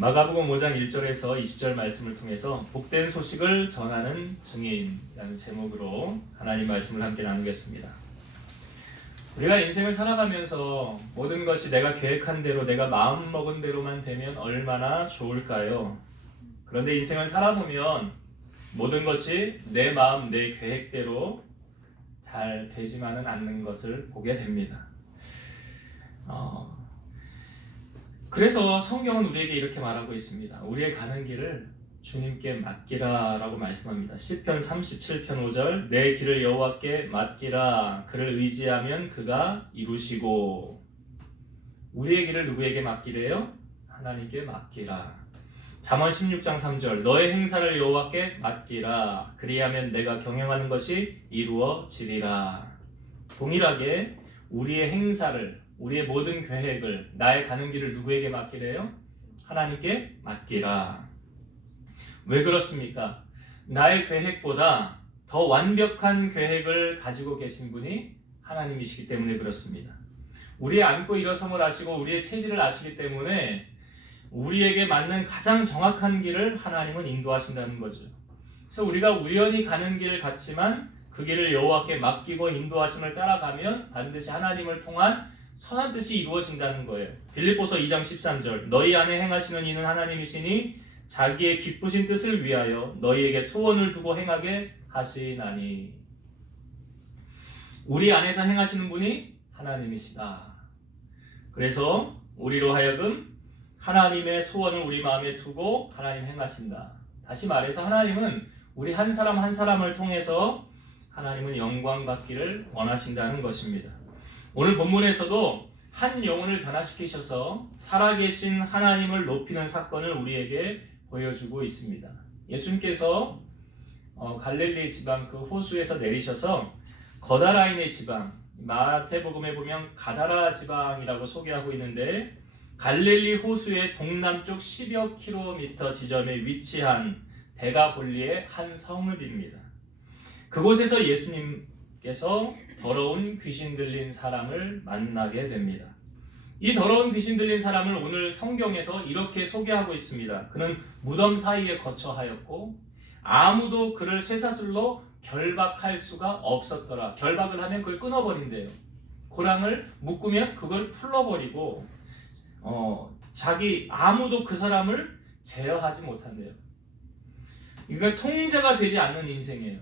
마가복음 5장 1절에서 20절 말씀을 통해서 복된 소식을 전하는 증인이라는 제목으로 하나님 말씀을 함께 나누겠습니다. 우리가 인생을 살아가면서 모든 것이 내가 계획한 대로, 내가 마음먹은 대로만 되면 얼마나 좋을까요? 그런데 인생을 살아보면 모든 것이 내 마음, 내 계획대로 잘 되지만은 않는 것을 보게 됩니다. 그래서 성경은 우리에게 이렇게 말하고 있습니다. 우리의 가는 길을 주님께 맡기라 라고 말씀합니다. 시편 37편 5절 내 길을 여호와께 맡기라. 그를 의지하면 그가 이루시고. 우리의 길을 누구에게 맡기래요? 하나님께 맡기라. 잠언 16장 3절 너의 행사를 여호와께 맡기라. 그리하면 내가 경영하는 것이 이루어지리라. 동일하게 우리의 행사를, 우리의 모든 계획을, 나의 가는 길을 누구에게 맡기래요? 하나님께 맡기라. 왜 그렇습니까? 나의 계획보다 더 완벽한 계획을 가지고 계신 분이 하나님이시기 때문에 그렇습니다. 우리의 앉고 일어섬을 아시고 우리의 체질을 아시기 때문에 우리에게 맞는 가장 정확한 길을 하나님은 인도하신다는 거죠. 그래서 우리가 우연히 가는 길을 갔지만 그 길을 여호와께 맡기고 인도하심을 따라가면 반드시 하나님을 통한 선한 뜻이 이루어진다는 거예요. 빌립보서 2장 13절 너희 안에 행하시는 이는 하나님이시니 자기의 기쁘신 뜻을 위하여 너희에게 소원을 두고 행하게 하시나니. 우리 안에서 행하시는 분이 하나님이시다. 그래서 우리로 하여금 하나님의 소원을 우리 마음에 두고 하나님 행하신다. 다시 말해서 하나님은 우리 한 사람 한 사람을 통해서 하나님은 영광 받기를 원하신다는 것입니다. 오늘 본문에서도 한 영혼을 변화시키셔서 살아계신 하나님을 높이는 사건을 우리에게 보여주고 있습니다. 예수님께서 갈릴리 지방 그 호수에서 내리셔서 거다라인의 지방, 마태복음에 보면 가다라 지방이라고 소개하고 있는데 갈릴리 호수의 동남쪽 10여 킬로미터 지점에 위치한 데가볼리의 한 성읍입니다. 그곳에서 예수님께서 더러운 귀신 들린 사람을 만나게 됩니다. 이 더러운 귀신 들린 사람을 오늘 성경에서 이렇게 소개하고 있습니다. 그는 무덤 사이에 거처하였고 아무도 그를 쇠사슬로 결박할 수가 없었더라. 결박을 하면 그걸 끊어버린대요. 고랑을 묶으면 그걸 풀러버리고 아무도 그 사람을 제어하지 못한대요. 그러니까 통제가 되지 않는 인생이에요.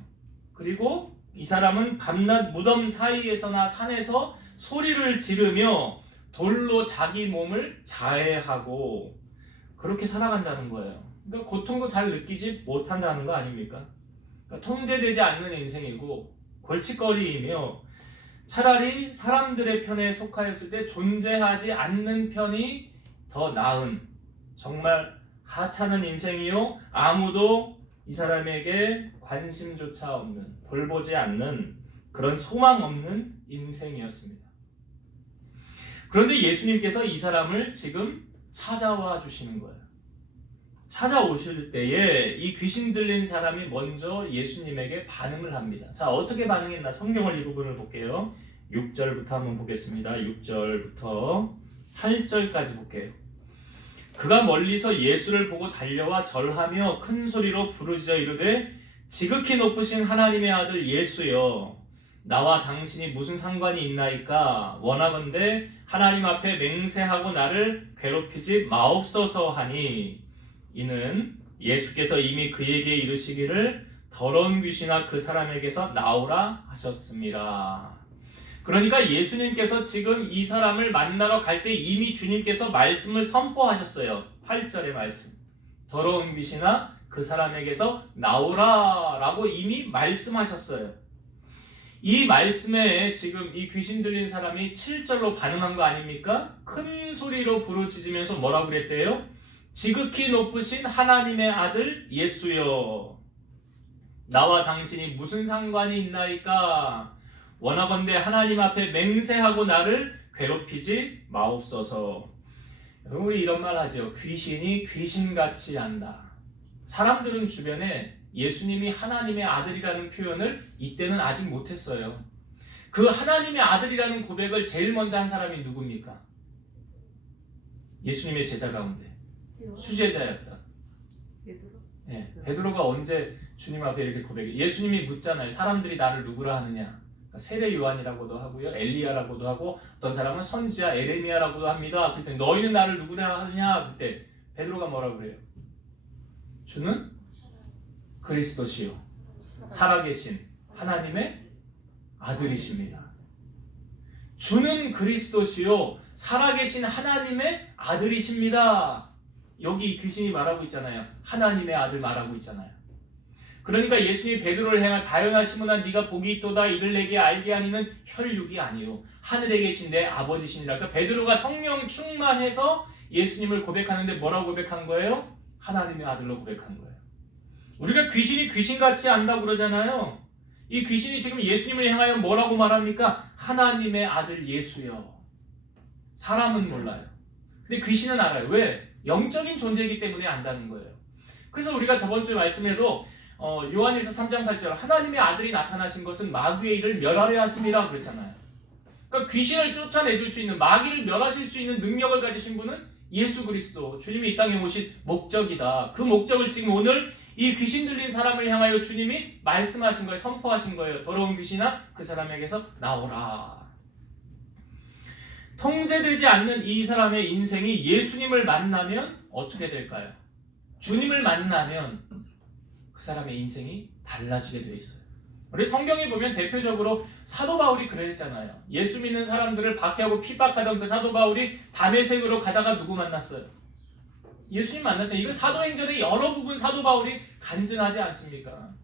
그리고 이 사람은 밤낮 무덤 사이에서나 산에서 소리를 지르며 돌로 자기 몸을 자해하고 그렇게 살아간다는 거예요. 그러니까 고통도 잘 느끼지 못한다는 거 아닙니까? 그러니까 통제되지 않는 인생이고 골칫거리이며 차라리 사람들의 편에 속하였을 때 존재하지 않는 편이 더 나은 정말 하찮은 인생이요 아무도 이 사람에게 관심조차 없는, 돌보지 않는 그런 소망 없는 인생이었습니다. 그런데 예수님께서 이 사람을 지금 찾아와 주시는 거예요. 찾아오실 때에 이 귀신 들린 사람이 먼저 예수님에게 반응을 합니다. 자, 어떻게 반응했나? 성경을 이 부분을 볼게요. 6절부터 한번 보겠습니다. 6절부터 8절까지 볼게요. 그가 멀리서 예수를 보고 달려와 절하며 큰 소리로 부르짖어 이르되 지극히 높으신 하나님의 아들 예수여 나와 당신이 무슨 상관이 있나이까 원하건대 하나님 앞에 맹세하고 나를 괴롭히지 마옵소서 하니 이는 예수께서 이미 그에게 이르시기를 더러운 귀신아 그 사람에게서 나오라 하셨습니다. 그러니까 예수님께서 지금 이 사람을 만나러 갈 때 이미 주님께서 말씀을 선포하셨어요. 8절의 말씀. 더러운 귀신아 그 사람에게서 나오라 라고 이미 말씀하셨어요. 이 말씀에 지금 이 귀신 들린 사람이 7절로 반응한 거 아닙니까? 큰 소리로 부르짖으면서 뭐라고 그랬대요? 지극히 높으신 하나님의 아들 예수여 나와 당신이 무슨 상관이 있나이까 원하건대 하나님 앞에 맹세하고 나를 괴롭히지 마옵소서. 우리 이런 말 하죠. 귀신이 귀신같이 한다. 사람들은 주변에 예수님이 하나님의 아들이라는 표현을 이때는 아직 못했어요. 그 하나님의 아들이라는 고백을 제일 먼저 한 사람이 누굽니까? 예수님의 제자 가운데 수제자였다. 예, 베드로가 언제 주님 앞에 이렇게 고백해? 예수님이 묻잖아요. 사람들이 나를 누구라 하느냐? 그러니까 세례 요한이라고도 하고요, 엘리야라고도 하고, 어떤 사람은 선지자 에레미야라고도 합니다. 그때 너희는 나를 누구라 하느냐? 그때 베드로가 뭐라고 그래요? 주는 그리스도시요, 살아계신 하나님의 아들이십니다. 주는 그리스도시요, 살아계신 하나님의 아들이십니다. 여기 귀신이 말하고 있잖아요. 하나님의 아들 말하고 있잖아요. 그러니까 예수님이 베드로를 향해 바요나 시몬아 네가 복이 있도다 이를 내게 알게 하니는 혈육이 아니요 하늘에 계신 내 아버지시니라. 그러니까 베드로가 성령 충만해서 예수님을 고백하는데 뭐라고 고백한 거예요? 하나님의 아들로 고백한 거예요. 우리가 귀신이 귀신같이 안다고 그러잖아요. 이 귀신이 지금 예수님을 향하여 뭐라고 말합니까? 하나님의 아들 예수요. 사람은 몰라요. 근데 귀신은 알아요. 왜? 영적인 존재이기 때문에 안다는 거예요. 그래서 우리가 저번 주 말씀에도 요한일서 3장 8절 하나님의 아들이 나타나신 것은 마귀의 일을 멸하려 하심이라 그랬잖아요. 그러니까 귀신을 쫓아내줄 수 있는, 마귀를 멸하실 수 있는 능력을 가지신 분은 예수 그리스도, 주님이 이 땅에 오신 목적이다. 그 목적을 지금 오늘 이 귀신 들린 사람을 향하여 주님이 말씀하신 거예요. 선포하신 거예요. 더러운 귀신아 그 사람에게서 나오라. 통제되지 않는 이 사람의 인생이 예수님을 만나면 어떻게 될까요? 주님을 만나면 그 사람의 인생이 달라지게 되어 있어요. 우리 성경에 보면 대표적으로 사도 바울이 그랬잖아요. 예수 믿는 사람들을 박해하고 핍박하던 그 사도 바울이 다메섹으로 가다가 누구 만났어요? 예수님 만났죠. 이거 사도행전의 여러 부분 사도 바울이 간증하지 않습니까?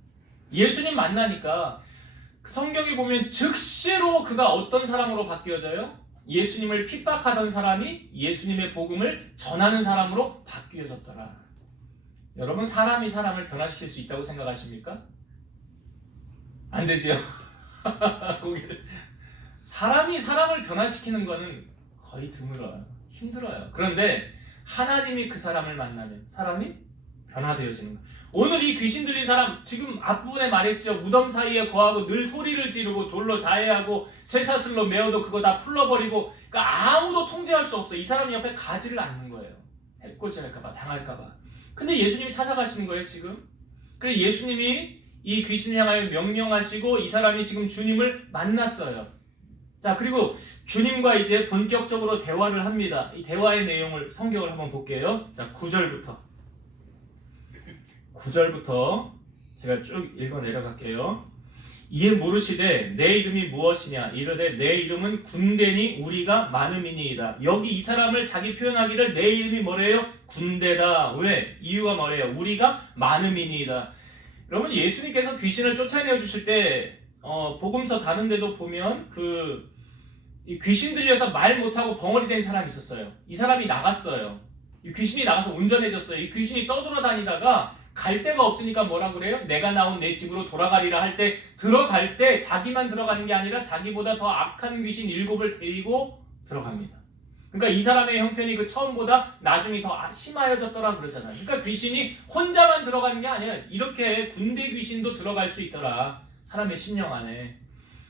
예수님 만나니까 성경에 보면 즉시로 그가 어떤 사람으로 바뀌어져요? 예수님을 핍박하던 사람이 예수님의 복음을 전하는 사람으로 바뀌어졌더라. 여러분, 사람이 사람을 변화시킬 수 있다고 생각하십니까? 안 되지요. 사람이 사람을 변화시키는 거는 거의 드물어요. 힘들어요. 그런데 하나님이 그 사람을 만나면 사람이 변화되어지는 거예요. 오늘 이 귀신 들린 사람 지금 앞부분에 말했죠. 무덤 사이에 거하고 늘 소리를 지르고 돌로 자해하고 쇠사슬로 메어도 그거 다 풀러버리고, 그러니까 아무도 통제할 수 없어. 이 사람 옆에 가지를 않는 거예요. 해코지할까봐, 당할까봐. 근데 예수님이 찾아가시는 거예요 지금. 그래서 예수님이 이 귀신을 향하여 명령하시고 이 사람이 지금 주님을 만났어요. 자, 그리고 주님과 이제 본격적으로 대화를 합니다. 이 대화의 내용을 성경을 한번 볼게요. 자, 9절부터 제가 쭉 읽어 내려갈게요. 이에 물으시되 내 이름이 무엇이냐 이르되 내 이름은 군대니 우리가 많음이니이다. 여기 이 사람을 자기 표현하기를 내 이름이 뭐래요? 군대다. 왜? 이유가 뭐래요? 우리가 많음이니이다. 여러분, 예수님께서 귀신을 쫓아내어 주실 때 복음서 다른 데도 보면 이 귀신 들려서 말 못하고 벙어리 된 사람이 있었어요. 이 사람이 나갔어요. 이 귀신이 나가서 온전해졌어요. 이 귀신이 떠돌아다니다가 갈 데가 없으니까 뭐라 그래요? 내가 나온 내 집으로 돌아가리라 할 때, 들어갈 때 자기만 들어가는 게 아니라 자기보다 더 악한 귀신 7을 데리고 들어갑니다. 그러니까 이 사람의 형편이 그 처음보다 나중에 더 심하여졌더라 그러잖아요. 그러니까 귀신이 혼자만 들어가는 게 아니라 이렇게 군대 귀신도 들어갈 수 있더라. 사람의 심령 안에.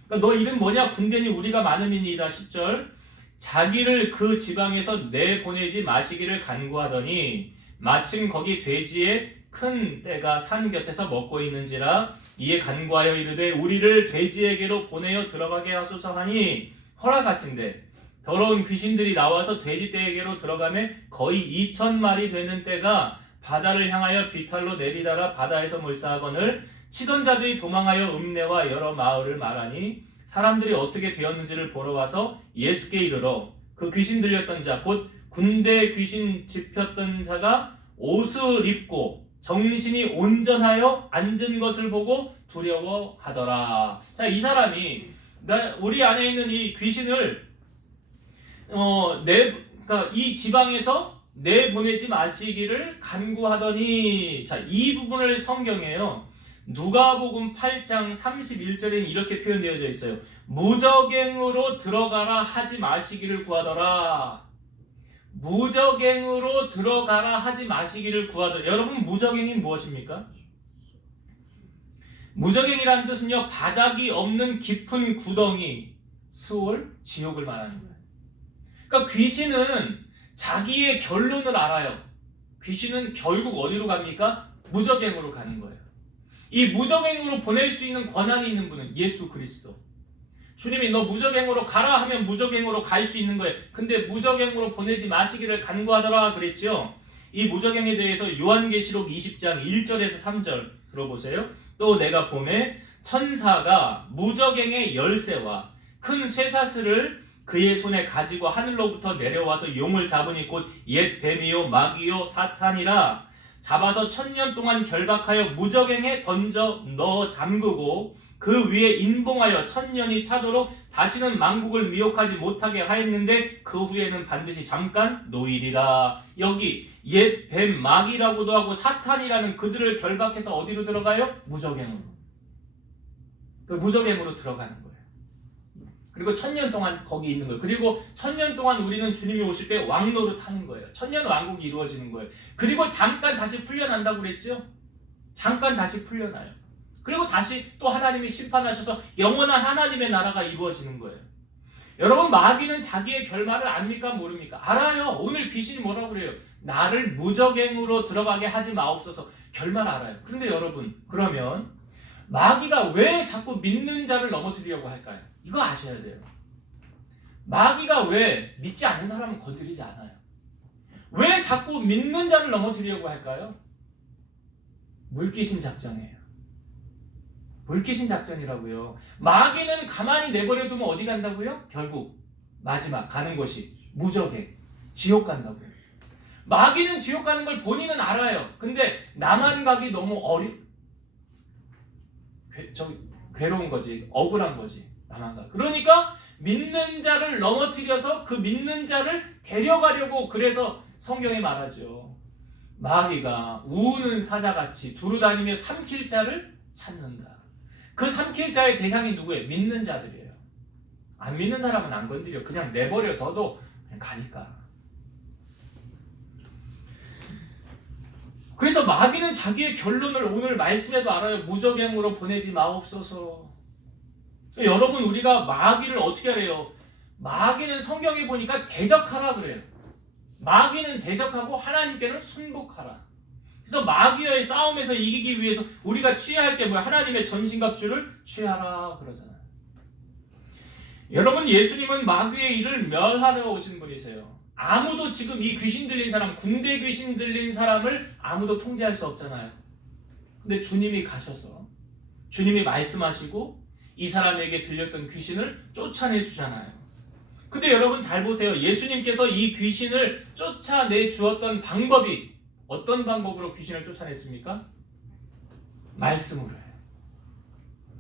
그러니까 너 이름 뭐냐? 군대니 우리가 많음이니이다. 10절. 자기를 그 지방에서 내보내지 마시기를 간구하더니 마침 거기 돼지의 큰 떼가 산 곁에서 먹고 있는지라. 이에 간구하여 이르되 우리를 돼지에게로 보내어 들어가게 하소서 하니 허락하신대. 더러운 귀신들이 나와서 돼지 떼에게로 들어가매 거의 2,000마리 되는 떼가 바다를 향하여 비탈로 내리다가 바다에서 몰사하거늘 치던 자들이 도망하여 읍내와 여러 마을을 말하니 사람들이 어떻게 되었는지를 보러 와서 예수께 이르러 그 귀신 들렸던 자 곧 군대 귀신 집혔던 자가 옷을 입고 정신이 온전하여 앉은 것을 보고 두려워하더라. 자, 이 사람이 우리 안에 있는 이 귀신을 그러니까 이 지방에서 내보내지 마시기를 간구하더니, 자, 이 부분을 성경에요. 누가복음 8장 31절에는 이렇게 표현되어져 있어요. 무적행으로 들어가라 하지 마시기를 구하더라. 무적행으로 들어가라 하지 마시기를 구하더라. 여러분, 무적행이 무엇입니까? 무적행이라는 뜻은요, 바닥이 없는 깊은 구덩이, 스올, 지옥을 말하는 거예요. 그러니까 귀신은 자기의 결론을 알아요. 귀신은 결국 어디로 갑니까? 무적행으로 가는 거예요. 이 무적행으로 보낼 수 있는 권한이 있는 분은 예수 그리스도. 주님이 너 무적행으로 가라 하면 무적행으로 갈 수 있는 거예요. 근데 무적행으로 보내지 마시기를 간구하더라 그랬죠. 이 무적행에 대해서 요한계시록 20장 1절에서 3절 들어보세요. 또 내가 보매 천사가 무적행의 열쇠와 큰 쇠사슬을 그의 손에 가지고 하늘로부터 내려와서 용을 잡으니 곧 옛 뱀이요 마귀요 사탄이라 잡아서 1000년 동안 결박하여 무적행에 던져 넣어 잠그고 그 위에 인봉하여 1000년이 차도록 다시는 만국을 미혹하지 못하게 하였는데 그 후에는 반드시 잠깐 노일이라. 여기 옛 뱀 마귀라고도 하고 사탄이라는 그들을 결박해서 어디로 들어가요? 무적행으로. 그 무적행으로 들어가는 거예요. 그리고 1000년 동안 거기 있는 거예요. 그리고 1000년 동안 우리는 주님이 오실 때 왕노릇 하는 거예요. 1000년 왕국이 이루어지는 거예요. 그리고 잠깐 다시 풀려난다고 그랬죠? 잠깐 다시 풀려나요. 그리고 다시 또 하나님이 심판하셔서 영원한 하나님의 나라가 이루어지는 거예요. 여러분, 마귀는 자기의 결말을 압니까 모릅니까? 알아요. 오늘 귀신이 뭐라고 그래요? 나를 무적행으로 들어가게 하지 마옵소서. 결말 알아요. 그런데 여러분, 그러면 마귀가 왜 자꾸 믿는 자를 넘어뜨리려고 할까요? 이거 아셔야 돼요. 마귀가 왜 믿지 않는 사람은 건드리지 않아요? 왜 자꾸 믿는 자를 넘어뜨리려고 할까요? 물귀신 작전이에요. 물귀신 작전이라고요. 마귀는 가만히 내버려 두면 어디 간다고요? 결국 마지막 가는 곳이 무적행, 지옥 간다고요. 마귀는 지옥 가는 걸 본인은 알아요. 근데 나만 가기 너무 괴로운 거지, 억울한 거지. 나만 가. 그러니까 믿는 자를 넘어뜨려서 그 믿는 자를 데려가려고, 그래서 성경에 말하죠. 마귀가 우는 사자같이 두루다니며 삼킬 자를 찾는다. 그 삼킬 자의 대상이 누구예요? 믿는 자들이에요. 안 믿는 사람은 안 건드려. 그냥 내버려 둬도 그냥 가니까. 그래서 마귀는 자기의 결론을 오늘 말씀에도 알아요. 무적행으로 보내지 마옵소서. 여러분, 우리가 마귀를 어떻게 하래요? 마귀는 성경에 보니까 대적하라 그래요. 마귀는 대적하고 하나님께는 순복하라. 그래서 마귀와의 싸움에서 이기기 위해서 우리가 취해야 할 게 뭐야? 하나님의 전신갑주를 취하라 그러잖아요. 여러분, 예수님은 마귀의 일을 멸하러 오신 분이세요. 아무도 지금 이 귀신 들린 사람, 군대 귀신 들린 사람을 아무도 통제할 수 없잖아요. 근데 주님이 가셔서 주님이 말씀하시고 이 사람에게 들렸던 귀신을 쫓아내 주잖아요. 근데 여러분 잘 보세요. 예수님께서 이 귀신을 쫓아내 주었던 방법이 어떤 방법으로 귀신을 쫓아냈습니까? 말씀으로 해요.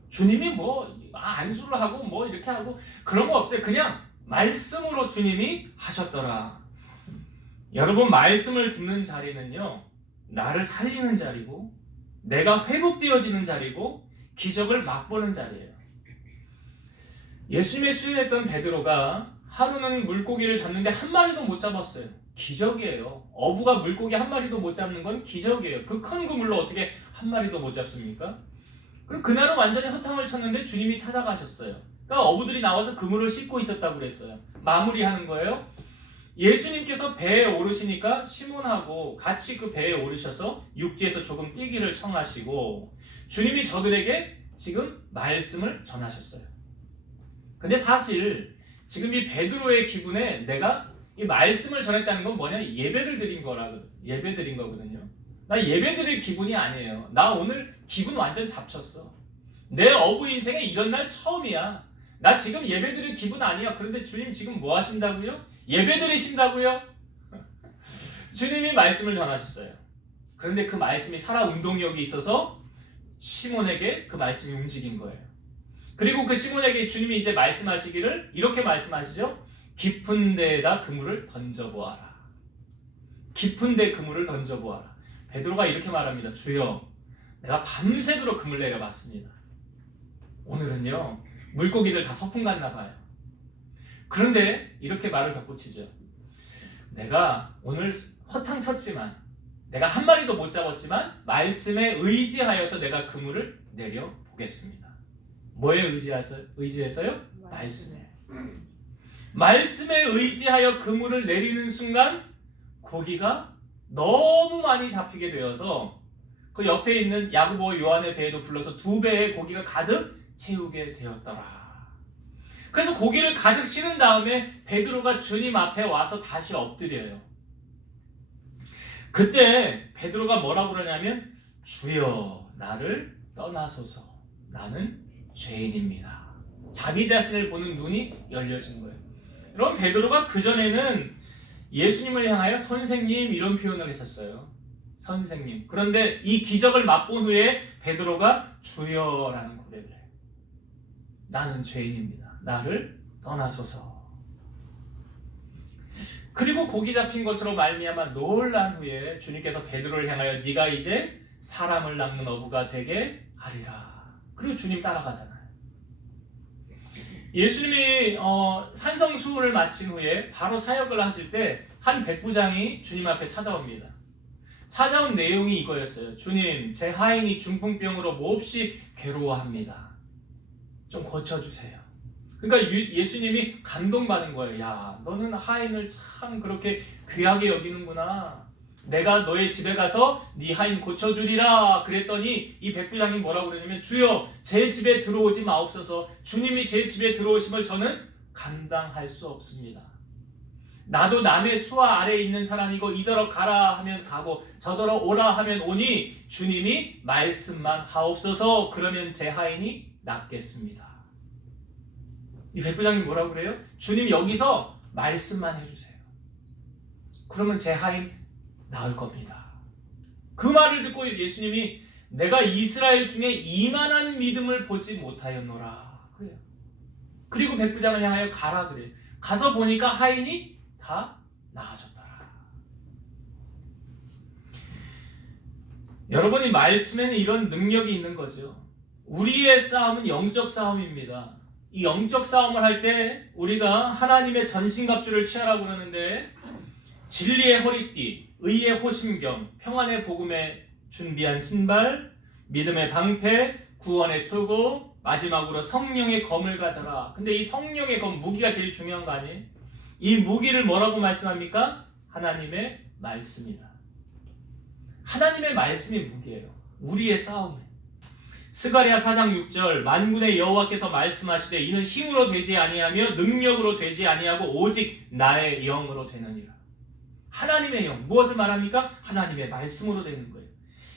주님이 뭐 안수를 하고 뭐 이렇게 하고 그런 거 없어요. 그냥 말씀으로 주님이 하셨더라. 여러분, 말씀을 듣는 자리는요, 나를 살리는 자리고 내가 회복되어지는 자리고 기적을 맛보는 자리예요. 예수님의 수련했던 베드로가 하루는 물고기를 잡는데 한 마리도 못 잡았어요. 기적이에요. 어부가 물고기 한 마리도 못 잡는 건 기적이에요. 그 큰 그물로 어떻게 한 마리도 못 잡습니까? 그럼 그날은 완전히 허탕을 쳤는데 주님이 찾아가셨어요. 그러니까 어부들이 나와서 그물을 씻고 있었다고 그랬어요. 마무리하는 거예요. 예수님께서 배에 오르시니까 시몬하고 같이 그 배에 오르셔서 육지에서 조금 뛰기를 청하시고 주님이 저들에게 지금 말씀을 전하셨어요. 근데 사실 지금 이 베드로의 기분에 내가 이 말씀을 전했다는 건 뭐냐? 예배를 드린 거거든요. 나 예배 드릴 기분이 아니에요. 나 오늘 기분 완전 잡쳤어. 내 어부 인생에 이런 날 처음이야. 나 지금 예배 드릴 기분 아니야. 그런데 주님 지금 뭐 하신다고요? 예배 드리신다고요? 주님이 말씀을 전하셨어요. 그런데 그 말씀이 살아 운동력이 있어서 시몬에게 그 말씀이 움직인 거예요. 그리고 그 시몬에게 주님이 이제 말씀하시기를 이렇게 말씀하시죠. 깊은 데에다 그물을 던져보아라. 깊은 데 그물을 던져보아라. 베드로가 이렇게 말합니다. 주여, 내가 밤새도록 그물 내려봤습니다. 오늘은요, 물고기들 다 서풍 갔나 봐요. 그런데 이렇게 말을 덧붙이죠. 내가 오늘 허탕 쳤지만, 내가 한 마리도 못 잡았지만 말씀에 의지하여서 내가 그물을 내려보겠습니다. 뭐에 의지해서요? 말씀에. 말씀에 의지하여 그물을 내리는 순간 고기가 너무 많이 잡히게 되어서 그 옆에 있는 야고보 요한의 배에도 불러서 2배의 고기가 가득 채우게 되었더라. 그래서 고기를 가득 실은 다음에 베드로가 주님 앞에 와서 다시 엎드려요. 그때 베드로가 뭐라고 그러냐면 주여 나를 떠나소서 나는 죄인입니다. 자기 자신을 보는 눈이 열려진 거예요. 여러분 베드로가 그전에는 예수님을 향하여 선생님 이런 표현을 했었어요. 선생님. 그런데 이 기적을 맛본 후에 베드로가 주여라는 고백을 해요. 나는 죄인입니다. 나를 떠나소서. 그리고 고기 잡힌 것으로 말미암아 놀란 후에 주님께서 베드로를 향하여 네가 이제 사람을 낚는 어부가 되게 하리라. 그리고 주님 따라가잖아요. 예수님이 산성수훈을 마친 후에 바로 사역을 하실 때 한 백부장이 주님 앞에 찾아옵니다. 찾아온 내용이 이거였어요. 주님, 제 하인이 중풍병으로 몹시 괴로워합니다. 좀 고쳐주세요. 그러니까 예수님이 감동받은 거예요. 야, 너는 하인을 참 그렇게 귀하게 여기는구나. 내가 너의 집에 가서 네 하인 고쳐주리라 그랬더니 이 백부장이 뭐라고 그러냐면 주여 제 집에 들어오지 마옵소서. 주님이 제 집에 들어오심을 저는 감당할 수 없습니다. 나도 남의 수하 아래에 있는 사람이고 이더러 가라 하면 가고 저더러 오라 하면 오니 주님이 말씀만 하옵소서. 그러면 제 하인이 낫겠습니다. 이 백부장이 뭐라고 그래요? 주님 여기서 말씀만 해주세요. 그러면 제 하인 나을 겁니다. 그 말을 듣고 예수님이 내가 이스라엘 중에 이만한 믿음을 보지 못하였노라 그래요. 그리고 백부장을 향하여 가라 그래요. 가서 보니까 하인이 다 나아졌더라. 여러분 이 말씀에는 이런 능력이 있는 거죠. 우리의 싸움은 영적 싸움입니다. 이 영적 싸움을 할 때 우리가 하나님의 전신갑주를 취하라고 그러는데 진리의 허리띠, 의의 호심경, 평안의 복음에 준비한 신발, 믿음의 방패, 구원의 투구, 마지막으로 성령의 검을 가져라. 근데 이 성령의 검, 무기가 제일 중요한 거 아니에요? 이 무기를 뭐라고 말씀합니까? 하나님의 말씀이다. 하나님의 말씀이 무기예요. 우리의 싸움에. 스가랴 4장 6절 만군의 여호와께서 말씀하시되 이는 힘으로 되지 아니하며 능력으로 되지 아니하고 오직 나의 영으로 되느니라. 하나님의 영 무엇을 말합니까? 하나님의 말씀으로 되는 거예요.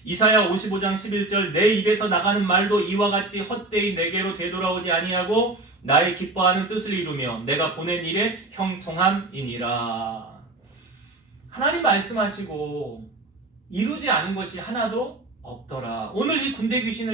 이사야 55장 11절 내 입에서 나가는 말도 이와 같이 헛되이 내게로 되돌아오지 아니하고 나의 기뻐하는 뜻을 이루며 내가 보낸 일에 형통함이니라. 하나님 말씀하시고 이루지 않은 것이 하나도 없더라. 오늘 이 군대 귀신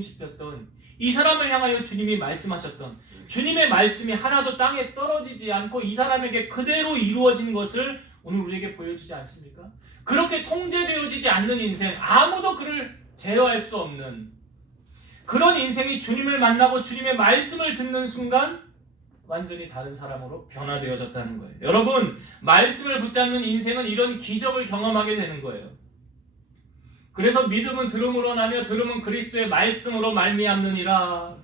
짚혔던 이 사람을 향하여 주님이 말씀하셨던 주님의 말씀이 하나도 땅에 떨어지지 않고 이 사람에게 그대로 이루어진 것을 오늘 우리에게 보여주지 않습니까? 그렇게 통제되어지지 않는 인생, 아무도 그를 제어할 수 없는 그런 인생이 주님을 만나고 주님의 말씀을 듣는 순간 완전히 다른 사람으로 변화되어졌다는 거예요. 여러분, 말씀을 붙잡는 인생은 이런 기적을 경험하게 되는 거예요. 그래서 믿음은 들음으로 나며 들음은 그리스도의 말씀으로 말미암느니라.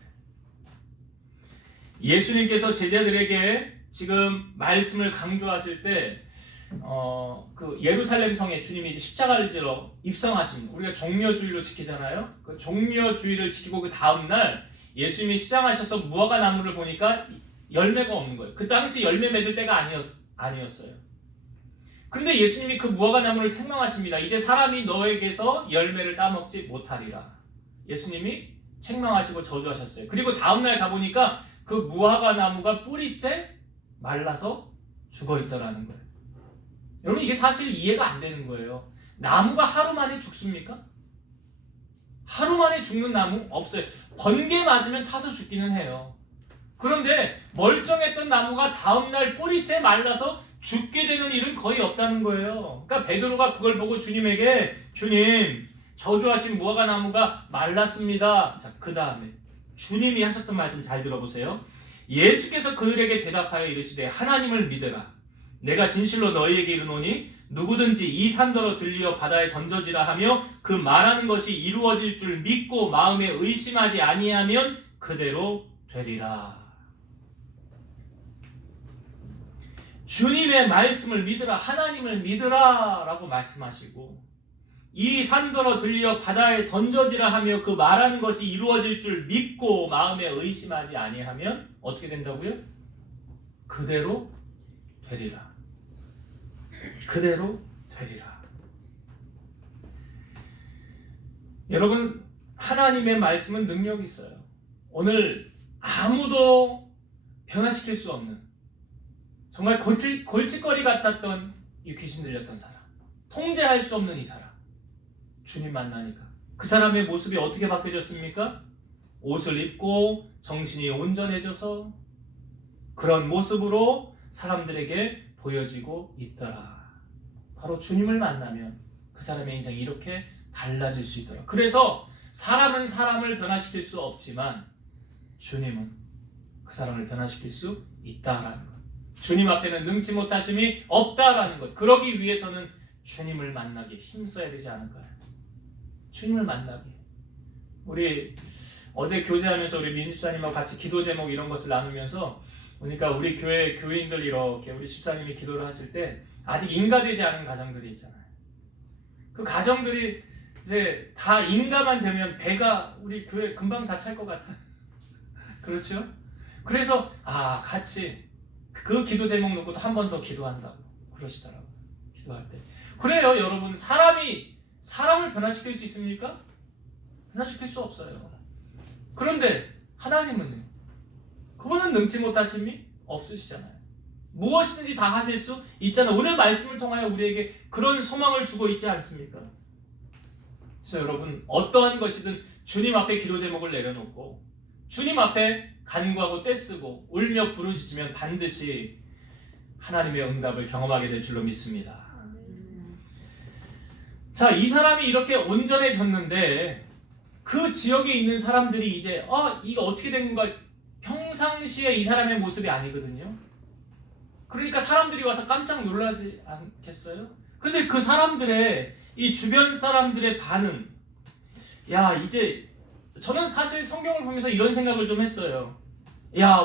예수님께서 제자들에게 지금 말씀을 강조하실 때 그 예루살렘 성에 주님이 이제 십자가를 지러 입성하십니다. 우리가 종려주의로 지키잖아요. 그 종려주의를 지키고 그 다음 날 예수님이 시장하셔서 무화과 나무를 보니까 열매가 없는 거예요. 그 당시 열매 맺을 때가 아니었어요. 그런데 예수님이 그 무화과 나무를 책망하십니다. 이제 사람이 너에게서 열매를 따먹지 못하리라. 예수님이 책망하시고 저주하셨어요. 그리고 다음 날 가보니까 그 무화과 나무가 뿌리째 말라서 죽어 있더라는 거예요. 여러분 이게 사실 이해가 안 되는 거예요. 나무가 하루 만에 죽습니까? 하루 만에 죽는 나무 없어요. 번개 맞으면 타서 죽기는 해요. 그런데 멀쩡했던 나무가 다음날 뿌리째 말라서 죽게 되는 일은 거의 없다는 거예요. 그러니까 베드로가 그걸 보고 주님에게 주님 저주하신 무화과 나무가 말랐습니다. 자, 그 다음에 주님이 하셨던 말씀 잘 들어보세요. 예수께서 그들에게 대답하여 이르시되 하나님을 믿으라. 내가 진실로 너희에게 이르노니 누구든지 이 산더러 들리어 바다에 던져지라 하며 그 말하는 것이 이루어질 줄 믿고 마음에 의심하지 아니하면 그대로 되리라. 주님의 말씀을 믿으라, 하나님을 믿으라 라고 말씀하시고, 이 산더러 들려 바다에 던져지라 하며 그 말하는 것이 이루어질 줄 믿고 마음에 의심하지 아니하면 어떻게 된다고요? 그대로 되리라. 그대로 되리라. 여러분, 하나님의 말씀은 능력이 있어요. 오늘 아무도 변화시킬 수 없는, 정말 골칫거리 같았던 이 귀신 들렸던 사람, 통제할 수 없는 이 사람, 주님 만나니까 그 사람의 모습이 어떻게 바뀌어졌습니까? 옷을 입고 정신이 온전해져서 그런 모습으로 사람들에게 보여지고 있더라. 바로 주님을 만나면 그 사람의 인생이 이렇게 달라질 수 있더라. 그래서 사람은 사람을 변화시킬 수 없지만 주님은 그 사람을 변화시킬 수 있다라는 것. 주님 앞에는 능치 못하심이 없다라는 것. 그러기 위해서는 주님을 만나기 힘써야 되지 않을까요? 주님을 만나기. 우리 어제 교제하면서 우리 민집사님하고 같이 기도 제목 이런 것을 나누면서 그러니까 우리 교회 교인들 이렇게 우리 집사님이 기도를 하실 때 아직 인가되지 않은 가정들이 있잖아요. 그 가정들이 이제 다 인가만 되면 배가 우리 교회 금방 다 찰 것 같아. 그렇죠? 그래서 같이 그 기도 제목 놓고도 한 번 더 기도한다고 그러시더라고요. 기도할 때. 그래요, 여러분. 사람이 사람을 변화시킬 수 있습니까? 변화시킬 수 없어요. 그런데 하나님은요? 그분은 능치 못하심이 없으시잖아요. 무엇이든지 다 하실 수 있잖아요. 오늘 말씀을 통하여 우리에게 그런 소망을 주고 있지 않습니까? 그래서 여러분, 어떠한 것이든 주님 앞에 기도 제목을 내려놓고 주님 앞에 간구하고 떼쓰고 울며 부르짖으면 반드시 하나님의 응답을 경험하게 될 줄로 믿습니다. 자, 이 사람이 이렇게 온전해졌는데 그 지역에 있는 사람들이 이제 이거 어떻게 된 건가, 평상시에 이 사람의 모습이 아니거든요. 그러니까 사람들이 와서 깜짝 놀라지 않겠어요? 그런데 그 사람들의 이 주변 사람들의 반응, 이제 저는 사실 성경을 보면서 이런 생각을 좀 했어요.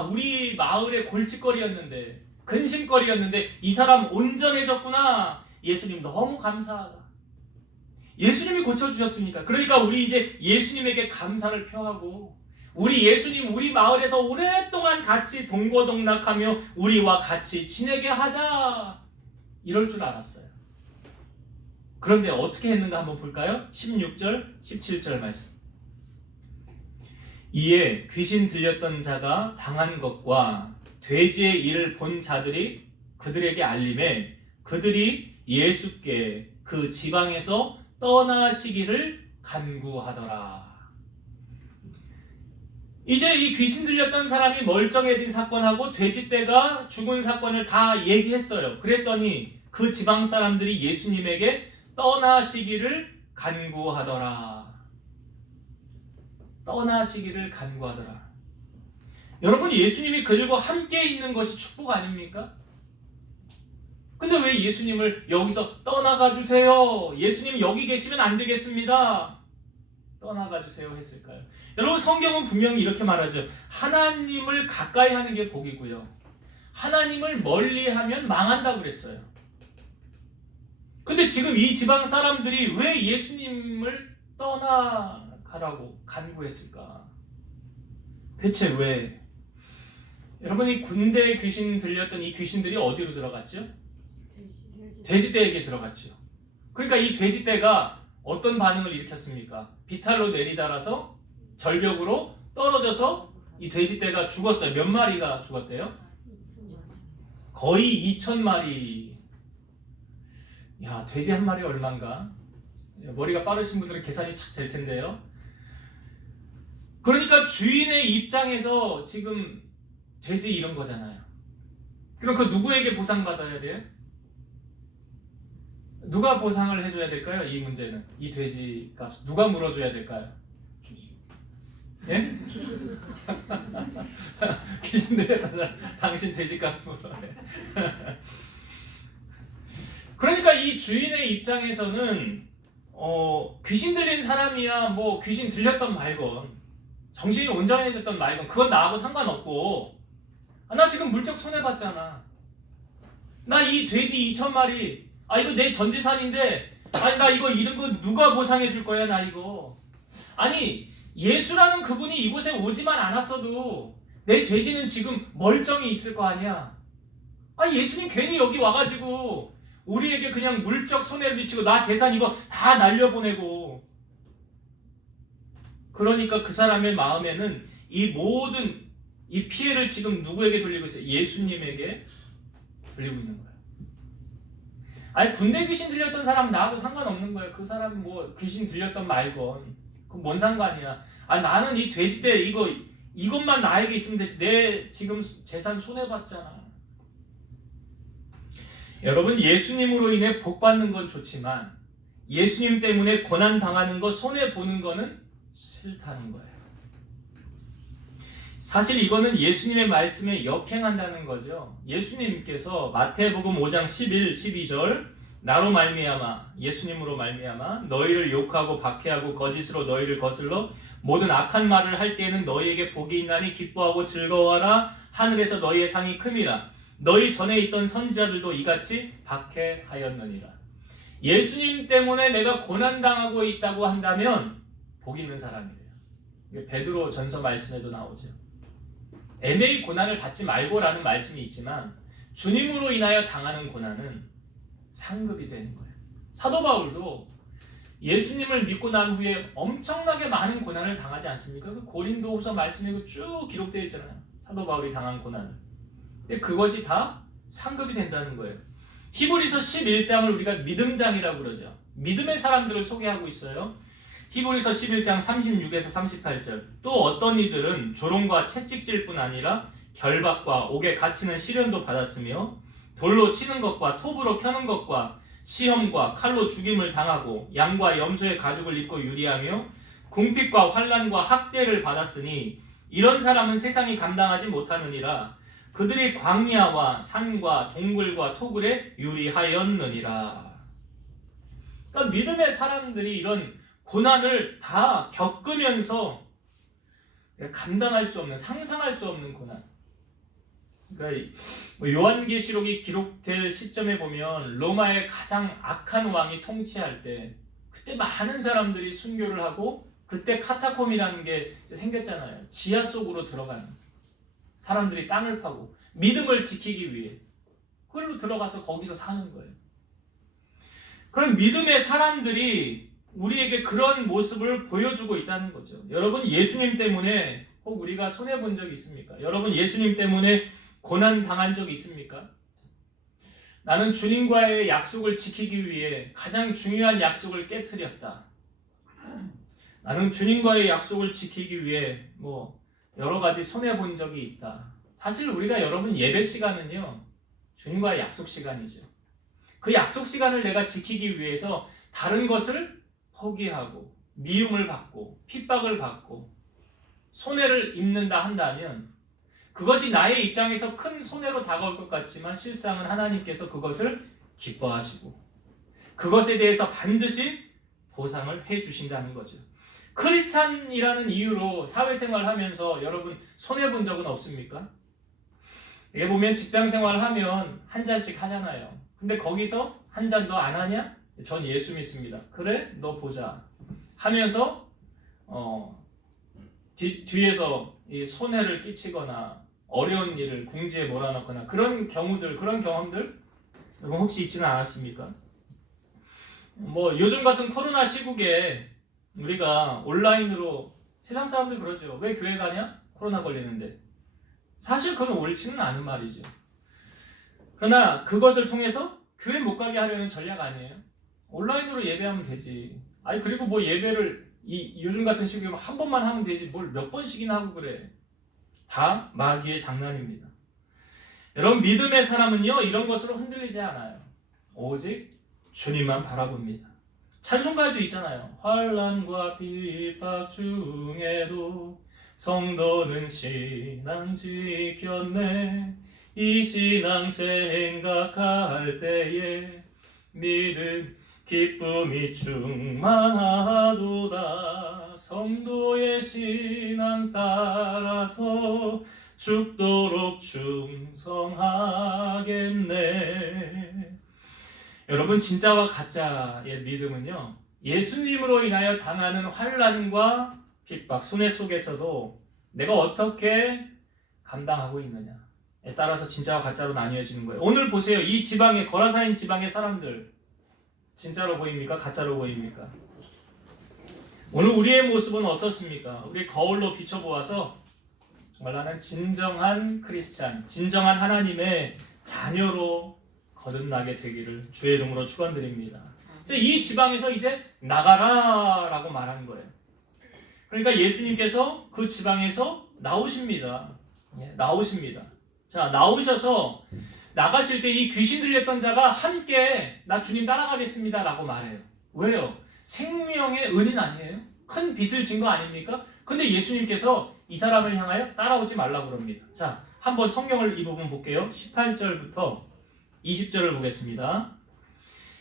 우리 마을의 골칫거리였는데, 근심거리였는데 이 사람 온전해졌구나. 예수님 너무 감사하다. 예수님이 고쳐주셨으니까. 그러니까 우리 이제 예수님에게 감사를 표하고 우리 예수님 우리 마을에서 오랫동안 같이 동고동락하며 우리와 같이 지내게 하자, 이럴 줄 알았어요. 그런데 어떻게 했는가 한번 볼까요? 16절 17절 말씀. 이에 귀신 들렸던 자가 당한 것과 돼지의 일을 본 자들이 그들에게 알림해 그들이 예수께 그 지방에서 떠나시기를 간구하더라. 이제 이 귀신 들렸던 사람이 멀쩡해진 사건하고 돼지떼가 죽은 사건을 다 얘기했어요. 그랬더니 그 지방 사람들이 예수님에게 떠나시기를 간구하더라. 떠나시기를 간구하더라. 여러분, 예수님이 그들과 함께 있는 것이 축복 아닙니까? 근데 왜 예수님을 여기서 떠나가 주세요, 예수님 여기 계시면 안 되겠습니다, 떠나가 주세요 했을까요? 여러분, 성경은 분명히 이렇게 말하죠. 하나님을 가까이 하는 게 복이고요, 하나님을 멀리하면 망한다고 그랬어요. 근데 지금 이 지방 사람들이 왜 예수님을 떠나가라고 간구했을까? 대체 왜? 여러분이 군대에 귀신 들렸던 이 귀신들이 어디로 들어갔죠? 돼지떼에게 들어갔죠. 그러니까 이 돼지떼가 어떤 반응을 일으켰습니까? 비탈로 내리달아서 절벽으로 떨어져서 이 돼지떼가 죽었어요. 몇 마리가 죽었대요? 거의 2,000마리. 돼지 한 마리 얼마인가? 머리가 빠르신 분들은 계산이 착 될 텐데요. 그러니까 주인의 입장에서 지금 돼지 이런 거잖아요. 그럼 그 누구에게 보상받아야 돼요? 누가 보상을 해줘야 될까요? 이 문제는, 이 돼지 값 누가 물어줘야 될까요? 예? 귀신들이 당신 돼지값 물어내. 그러니까 이 주인의 입장에서는 귀신 들린 사람이야 뭐 귀신 들렸던 말건 정신이 온전해졌던 말건 그건 나하고 상관없고, 나 지금 물적 손해봤잖아. 나 이 돼지 2,000마리, 이거 내 전재산인데, 나 이거 이런 거 누가 보상해 줄 거야, 나 이거. 아니, 예수라는 그분이 이곳에 오지만 않았어도 내 돼지는 지금 멀쩡히 있을 거 아니야. 예수님 괜히 여기 와가지고 우리에게 그냥 물적 손해를 미치고 나 재산 이거 다 날려보내고. 그러니까 그 사람의 마음에는 이 모든 이 피해를 지금 누구에게 돌리고 있어요? 예수님에게 돌리고 있는 거예요. 군대 귀신 들렸던 사람 나하고 상관없는 거예요. 그 사람 뭐 귀신 들렸던 말건 그건 뭔 상관이야. 나는 이 돼지대 이것만 나에게 있으면 되지. 내 지금 재산 손해봤잖아. 여러분, 예수님으로 인해 복 받는 건 좋지만 예수님 때문에 고난 당하는 거, 손해 보는 거는 싫다는 거예요. 사실 이거는 예수님의 말씀에 역행한다는 거죠. 예수님께서 마태복음 5장 11, 12절 나로 말미암아, 예수님으로 말미암아 너희를 욕하고 박해하고 거짓으로 너희를 거슬러 모든 악한 말을 할 때에는 너희에게 복이 있나니 기뻐하고 즐거워하라. 하늘에서 너희의 상이 큼이라. 너희 전에 있던 선지자들도 이같이 박해하였느니라. 예수님 때문에 내가 고난당하고 있다고 한다면 복 있는 사람이래요. 이게 베드로 전서 말씀에도 나오죠. 애매히 고난을 받지 말고라는 말씀이 있지만 주님으로 인하여 당하는 고난은 상급이 되는 거예요. 사도 바울도 예수님을 믿고 난 후에 엄청나게 많은 고난을 당하지 않습니까? 그 고린도후서 말씀에 쭉 기록되어 있잖아요. 사도 바울이 당한 고난을. 근데 그것이 다 상급이 된다는 거예요. 히브리서 11장을 우리가 믿음장이라고 그러죠. 믿음의 사람들을 소개하고 있어요. 히브리서 11장 36에서 38절. 또 어떤 이들은 조롱과 채찍질 뿐 아니라 결박과 옥에 갇히는 시련도 받았으며 돌로 치는 것과 톱으로 켜는 것과 시험과 칼로 죽임을 당하고 양과 염소의 가죽을 입고 유리하며 궁핍과 환난과 학대를 받았으니 이런 사람은 세상이 감당하지 못하느니라. 그들이 광야와 산과 동굴과 토굴에 유리하였느니라. 그러니까 믿음의 사람들이 이런 고난을 다 겪으면서 감당할 수 없는, 상상할 수 없는 고난. 그러니까 요한계시록이 기록될 시점에 보면 로마의 가장 악한 왕이 통치할 때 그때 많은 사람들이 순교를 하고 그때 카타콤이라는 게 생겼잖아요. 지하 속으로 들어가는 사람들이 땅을 파고 믿음을 지키기 위해 그걸로 들어가서 거기서 사는 거예요. 그럼 믿음의 사람들이 우리에게 그런 모습을 보여주고 있다는 거죠. 여러분, 예수님 때문에 혹 우리가 손해본 적이 있습니까? 여러분, 예수님 때문에 고난 당한 적이 있습니까? 나는 주님과의 약속을 지키기 위해 가장 중요한 약속을 깨트렸다. 나는 주님과의 약속을 지키기 위해 여러 가지 손해본 적이 있다. 사실 우리가 여러분 예배 시간은요, 주님과의 약속 시간이죠. 그 약속 시간을 내가 지키기 위해서 다른 것을 포기하고 미움을 받고 핍박을 받고 손해를 입는다 한다면 그것이 나의 입장에서 큰 손해로 다가올 것 같지만 실상은 하나님께서 그것을 기뻐하시고 그것에 대해서 반드시 보상을 해주신다는 거죠. 크리스찬이라는 이유로 사회생활 하면서 여러분 손해본 적은 없습니까? 이게 보면 직장생활 하면 한 잔씩 하잖아요. 근데 거기서 한 잔 너 안 하냐? 전 예수 믿습니다. 그래? 너 보자 하면서 뒤에서 이 손해를 끼치거나 어려운 일을 궁지에 몰아넣거나 그런 경우들, 그런 경험들 여러분 혹시 있지는 않았습니까? 요즘 같은 코로나 시국에 우리가 온라인으로 세상 사람들 그러죠. 왜 교회 가냐? 코로나 걸리는데. 사실 그건 옳지는 않은 말이죠. 그러나 그것을 통해서 교회 못 가게 하려는 전략 아니에요? 온라인으로 예배하면 되지. 그리고 예배를 요즘 같은 시국에 한 번만 하면 되지 뭘 몇 번씩이나 하고 그래. 다 마귀의 장난입니다. 여러분, 믿음의 사람은요 이런 것으로 흔들리지 않아요. 오직 주님만 바라봅니다. 찬송가에도 있잖아요. 환난과 핍박 중에도 성도는 신앙 지켰네. 이 신앙 생각할 때에 믿음 기쁨이 충만하도다. 성도의 신앙 따라서 죽도록 충성하겠네. 여러분, 진짜와 가짜의 믿음은요, 예수님으로 인하여 당하는 환난과 핍박, 손해 속에서도 내가 어떻게 감당하고 있느냐에 따라서 진짜와 가짜로 나뉘어지는 거예요. 오늘 보세요. 이 지방의 거라사인 지방의 사람들 진짜로 보입니까? 가짜로 보입니까? 오늘 우리의 모습은 어떻습니까? 우리 거울로 비춰보아서 정말 나는 진정한 크리스찬, 진정한 하나님의 자녀로 거듭나게 되기를 주의 이름으로 축원드립니다. 이 지방에서 이제 나가라 라고 말한 거예요. 그러니까 예수님께서 그 지방에서 나오십니다. 나오십니다. 자, 나오셔서 나가실 때 이 귀신 들렸던 자가 함께 나 주님 따라가겠습니다 라고 말해요. 왜요? 생명의 은인 아니에요? 큰 빚을 진 거 아닙니까? 근데 예수님께서 이 사람을 향하여 따라오지 말라고 그럽니다. 자, 한번 성경을 이 부분 볼게요. 18절부터 20절을 보겠습니다.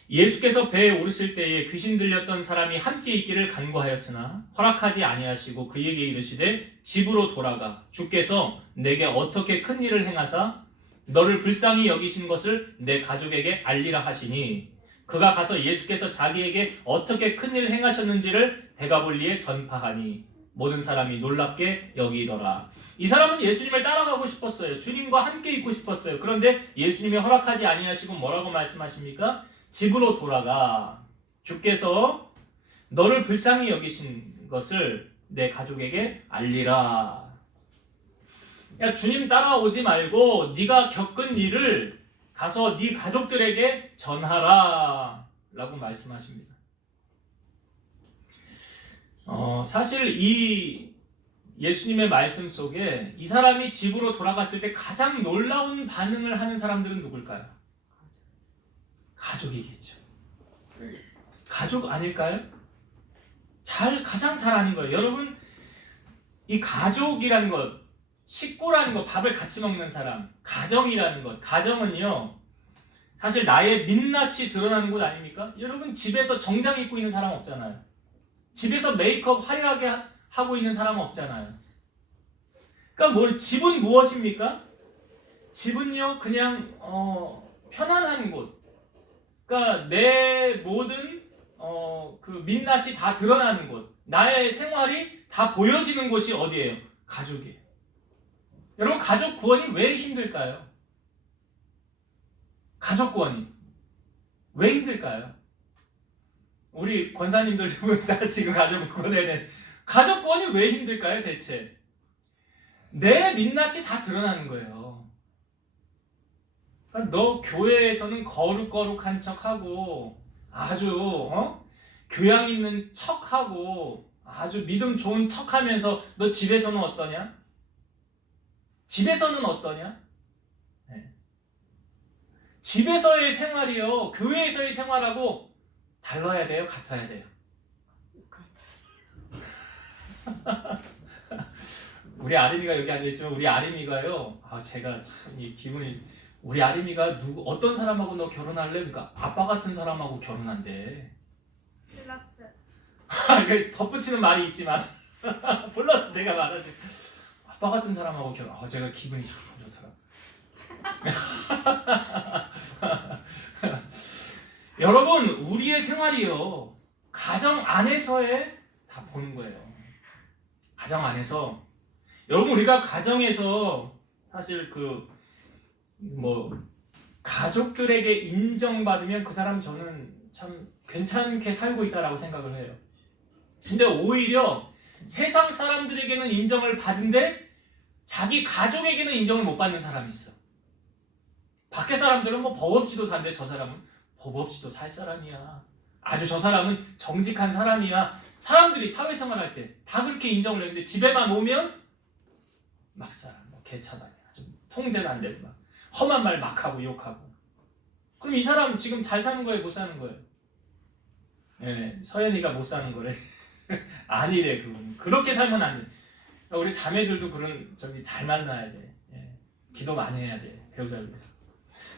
예수께서 배에 오르실 때에 귀신 들렸던 사람이 함께 있기를 간구하였으나 허락하지 아니하시고 그에게 이르시되 집으로 돌아가 주께서 내게 어떻게 큰 일을 행하사 너를 불쌍히 여기신 것을 내 가족에게 알리라 하시니 그가 가서 예수께서 자기에게 어떻게 큰 일을 행하셨는지를 데가볼리에 전파하니 모든 사람이 놀랍게 여기더라. 이 사람은 예수님을 따라가고 싶었어요. 주님과 함께 있고 싶었어요. 그런데 예수님이 허락하지 아니하시고 뭐라고 말씀하십니까? 집으로 돌아가 주께서 너를 불쌍히 여기신 것을 내 가족에게 알리라. 야, 주님 따라오지 말고 네가 겪은 일을 가서 네 가족들에게 전하라 라고 말씀하십니다. 사실 이 예수님의 말씀 속에 이 사람이 집으로 돌아갔을 때 가장 놀라운 반응을 하는 사람들은 누굴까요? 가족이겠죠. 가족 아닐까요? 가장 잘 아는 거예요. 여러분, 이 가족이라는 것, 식구라는 것, 밥을 같이 먹는 사람, 가정이라는 것, 가정은요, 사실 나의 민낯이 드러나는 곳 아닙니까? 여러분, 집에서 정장 입고 있는 사람 없잖아요. 집에서 메이크업 화려하게 하고 있는 사람은 없잖아요. 그러니까 집은 무엇입니까? 집은요, 그냥 편안한 곳. 그러니까 내 모든 그 민낯이 다 드러나는 곳, 나의 생활이 다 보여지는 곳이 어디예요? 가족이에요. 여러분, 가족 구원이 왜 힘들까요? 가족 구원이 왜 힘들까요? 우리 권사님들 다 지금 가족 구원해야 돼. 가족 구원이 왜 힘들까요, 대체? 내 민낯이 다 드러나는 거예요. 그러니까 너 교회에서는 거룩거룩한 척하고 아주 교양 있는 척하고 아주 믿음 좋은 척하면서 너 집에서는 어떠냐? 집에서는 어떠냐? 네. 집에서의 생활이요, 교회에서의 생활하고 달라야 돼요? 같아야 돼요? 우리 아림이가 여기 앉아있지만 우리 아림이가요, 제가 참 이 기분이, 우리 아림이가 어떤 사람하고 너 결혼할래? 그러니까 아빠 같은 사람하고 결혼한대. 플러스. 덧붙이는 말이 있지만 플러스 제가 말하지. 아빠 같은 사람하고 결혼. 제가 기분이 참 좋더라. 여러분, 우리의 생활이요, 가정 안에서의 다 보는 거예요. 가정 안에서. 여러분, 우리가 가정에서 사실 가족들에게 인정받으면 그 사람 저는 참 괜찮게 살고 있다라고 생각을 해요. 근데 오히려 세상 사람들에게는 인정을 받은데 자기 가족에게는 인정을 못 받는 사람이 있어. 밖에 사람들은 법 없이도 산대. 저 사람은 법 없이도 살 사람이야. 아주 저 사람은 정직한 사람이야. 사람들이 사회생활할 때 다 그렇게 인정을 했는데 집에만 오면 막 살아. 개차반이야. 좀 통제가 안 되고 막 험한 말 막 하고 욕하고. 그럼 이 사람 지금 잘 사는 거예요? 못 사는 거예요? 예, 서연이가 못 사는 거래. 아니래, 그건. 그렇게 살면 안 돼. 우리 자매들도 잘 만나야 돼. 예, 기도 많이 해야 돼. 배우자를 위해서.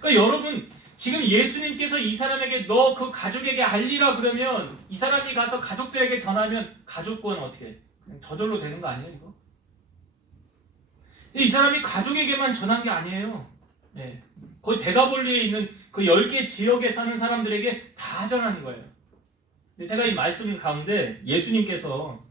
그러니까 여러분, 지금 예수님께서 이 사람에게 너 그 가족에게 알리라 그러면 이 사람이 가서 가족들에게 전하면 가족 구원 어떻게 해? 그냥 저절로 되는 거 아니에요, 이거? 이 사람이 가족에게만 전한 게 아니에요. 예. 거기 데가볼리에 있는 그 10개 지역에 사는 사람들에게 다 전하는 거예요. 근데 제가 이 말씀 가운데 예수님께서,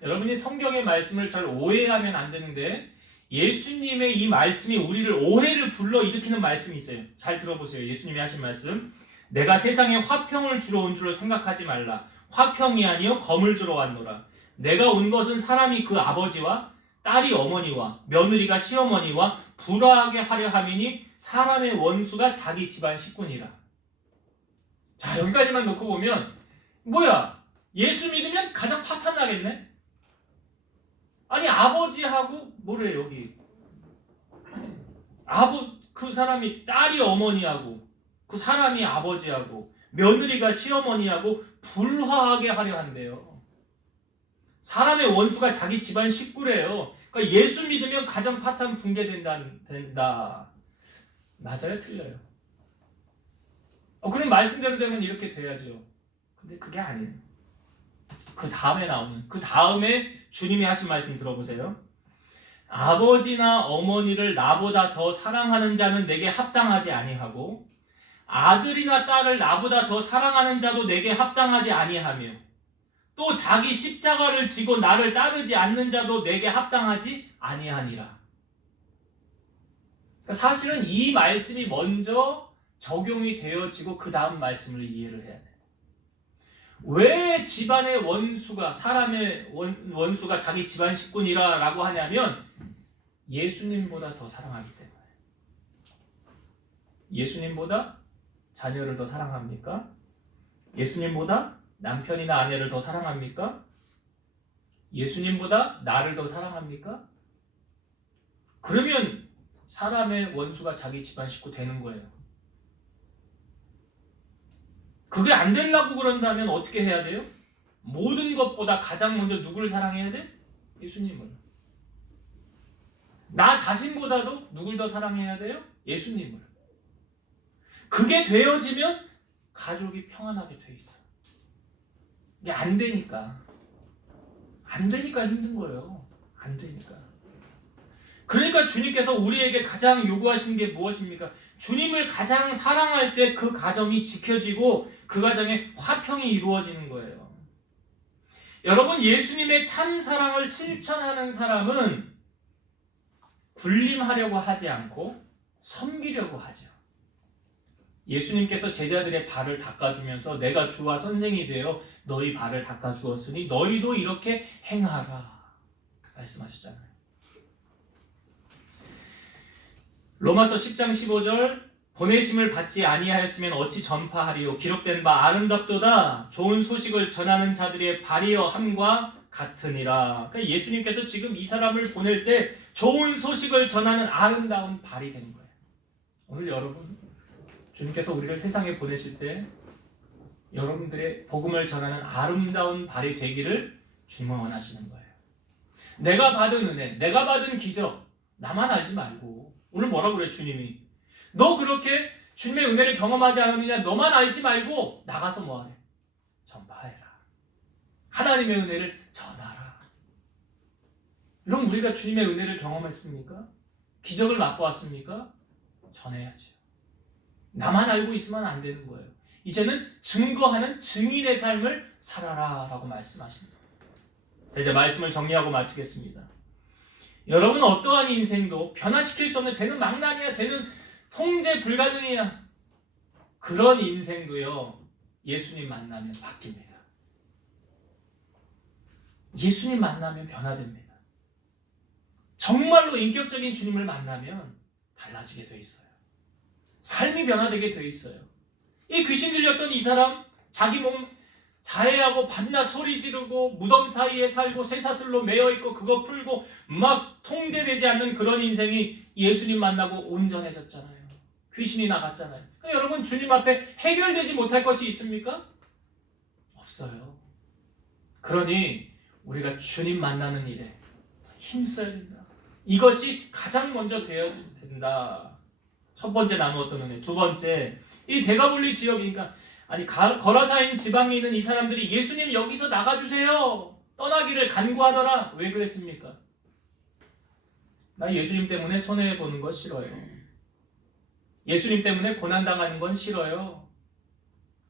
여러분이 성경의 말씀을 잘 오해하면 안 되는데, 예수님의 이 말씀이 우리를 오해를 불러일으키는 말씀이 있어요. 잘 들어보세요. 예수님이 하신 말씀. 내가 세상에 화평을 주러 온 줄로 생각하지 말라. 화평이 아니요 검을 주러 왔노라. 내가 온 것은 사람이 그 아버지와 딸이 어머니와 며느리가 시어머니와 불화하게 하려 함이니 사람의 원수가 자기 집안 식구니라. 자, 여기까지만 놓고 보면 뭐야? 예수 믿으면 가정 파탄 나겠네? 아니, 아버지하고 뭐래 여기? 그 사람이 딸이 어머니하고 그 사람이 아버지하고 며느리가 시어머니하고 불화하게 하려 한대요. 사람의 원수가 자기 집안 식구래요. 그러니까 예수 믿으면 가정 파탄 붕괴된다. 맞아요? 틀려요? 그럼 말씀대로 되면 이렇게 돼야죠. 근데 그게 아니에요. 그 다음에 주님이 하신 말씀 들어보세요. 아버지나 어머니를 나보다 더 사랑하는 자는 내게 합당하지 아니하고 아들이나 딸을 나보다 더 사랑하는 자도 내게 합당하지 아니하며 또 자기 십자가를 지고 나를 따르지 않는 자도 내게 합당하지 아니하니라. 사실은 이 말씀이 먼저 적용이 되어지고 그 다음 말씀을 이해를 해야 돼요. 왜 집안의 원수가, 사람의 원수가 자기 집안 식구니라 라고 하냐면 예수님보다 더 사랑하기 때문에. 예수님보다 자녀를 더 사랑합니까? 예수님보다 남편이나 아내를 더 사랑합니까? 예수님보다 나를 더 사랑합니까? 그러면 사람의 원수가 자기 집안 식구 되는 거예요. 그게 안 되려고 그런다면 어떻게 해야 돼요? 모든 것보다 가장 먼저 누구를 사랑해야 돼? 예수님을. 나 자신보다도 누굴 더 사랑해야 돼요? 예수님을. 그게 되어지면 가족이 평안하게 돼 있어. 이게 안 되니까 힘든 거예요. 안 되니까. 그러니까 주님께서 우리에게 가장 요구하시는 게 무엇입니까? 주님을 가장 사랑할 때 그 가정이 지켜지고 그 가정에 화평이 이루어지는 거예요. 여러분, 예수님의 참 사랑을 실천하는 사람은 군림하려고 하지 않고 섬기려고 하죠. 예수님께서 제자들의 발을 닦아주면서 내가 주와 선생이 되어 너희 발을 닦아주었으니 너희도 이렇게 행하라 말씀하셨잖아요. 로마서 10장 15절 보내심을 받지 아니하였으면 어찌 전파하리요 기록된 바 아름답도다 좋은 소식을 전하는 자들의 발이여 함과 같으니라. 그러니까 예수님께서 지금 이 사람을 보낼 때 좋은 소식을 전하는 아름다운 발이 된 거예요. 오늘 여러분, 주님께서 우리를 세상에 보내실 때 여러분들의 복음을 전하는 아름다운 발이 되기를 주님은 원하시는 거예요. 내가 받은 은혜, 내가 받은 기적 나만 알지 말고, 오늘 뭐라고 그래 주님이? 너 그렇게 주님의 은혜를 경험하지 않았느냐? 너만 알지 말고 나가서 뭐하래? 전파해라. 하나님의 은혜를 전하라. 그럼 우리가 주님의 은혜를 경험했습니까? 기적을 맛보았습니까? 전해야죠. 나만 알고 있으면 안 되는 거예요. 이제는 증거하는 증인의 삶을 살아라 라고 말씀하십니다. 이제 말씀을 정리하고 마치겠습니다. 여러분, 어떠한 인생도 변화시킬 수 없는, 쟤는 망나니야, 쟤는 통제 불가능이야, 그런 인생도요 예수님 만나면 바뀝니다. 예수님 만나면 변화됩니다. 정말로 인격적인 주님을 만나면 달라지게 돼 있어요. 삶이 변화되게 돼 있어요. 이 귀신 들렸던 이 사람, 자기 몸 자해하고 밤낮 소리 지르고 무덤 사이에 살고 쇠사슬로 매여있고 그거 풀고 막 통제되지 않는 그런 인생이 예수님 만나고 온전해졌잖아요. 귀신이 나갔잖아요. 그러니까 여러분, 주님 앞에 해결되지 못할 것이 있습니까? 없어요. 그러니 우리가 주님 만나는 일에 힘써야 된다. 이것이 가장 먼저 되어야 된다. 첫 번째 나누었던 은혜. 두 번째, 이 데가볼리 지역이니까, 아니 거라사인 지방에 있는 이 사람들이 예수님 여기서 나가주세요 떠나기를 간구하더라. 왜 그랬습니까? 나 예수님 때문에 손해보는 거 싫어요. 예수님 때문에 고난당하는 건 싫어요.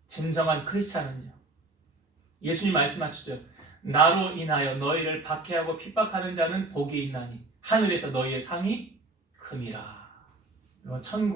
진정한 크리스찬은요. 예수님 말씀하시죠. 나로 인하여 너희를 박해하고 핍박하는 자는 복이 있나니 하늘에서 너희의 상이 큼이라. 천국